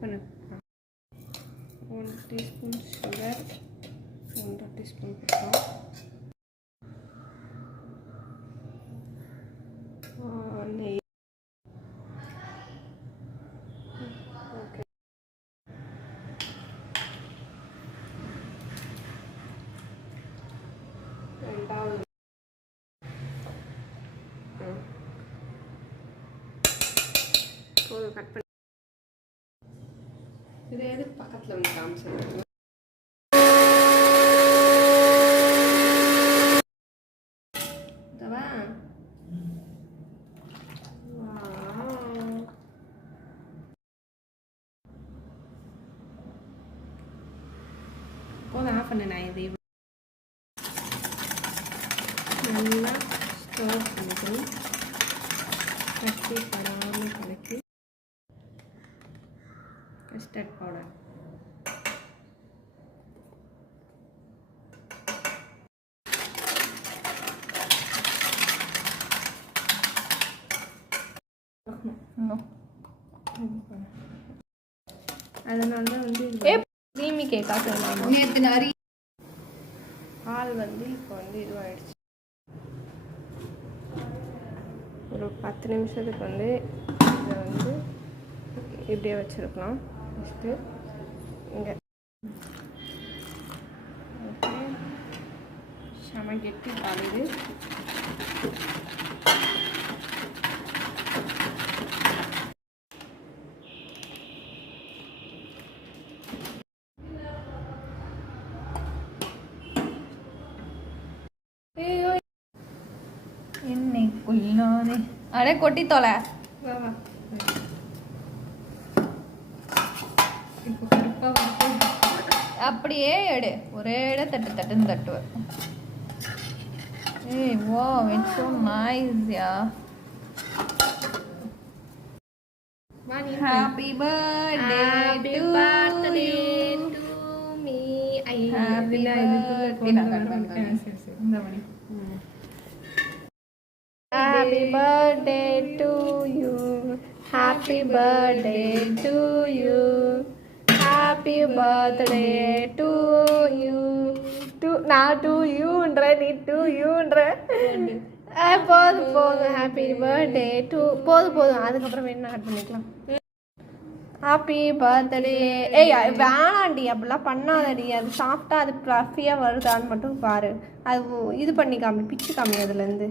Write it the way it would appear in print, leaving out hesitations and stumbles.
பண்ணு 1 teaspoon sugar 1 teaspoon போட்டோம் நெய் ஓகே ரெண்டாவது கட் பண்ணி இது எதுக்கு பக்கத்தில் வந்து காமிச்சிருக்கேன் போதும் ஆஃப் பண்ணு நான் இது நல்லா ஸ்டோர் பண்ணிக்கணும் கட்டி படாமல் கலக்கி கஸ்டர்ட் பவுடர் அதனால தான் வந்து க்ரீமி கேக்காக சொல்லலாமா நேற்று நிறைய பால் வந்து இப்போ வந்து இதுவாகிடுச்சு ஒரு 10 நிமிஷத்துக்கு வந்து இதை வந்து இப்படியே வச்சுருக்கலாம் ஃபஸ்ட்டு இங்கே ஓகே செம கெட்டி பால் இது என்னைக்குள்ளானே அடே கொட்டி தொலை வா வா இப்போ கருப்பாக வந்து அப்படியே எடு ஒரே தட்டுன்னு தட்டுவேன் ஏய் வா it's so nice yeah happy birthday to me I happy birthday இந்த மணி Happy birthday to you. Happy birthday to you. Happy birthday to you. நான் to you ன்ற நீ to you ன்ற போதும் ஹாப்பி பர்த்டே டு போதும் அதுக்கப்புறம் வேணா கட் பண்ணிக்கலாம் ஹாப்பி பர்த்டே ஏய் வேணாண்டி அப்படிலாம் பண்ணாதடி அது சாப்பிட்டா அது ப்ளஃபியாக வருதான்னு மட்டும் பாரு அது இது பண்ணி காமி பிச்சு காமி அதுலேருந்து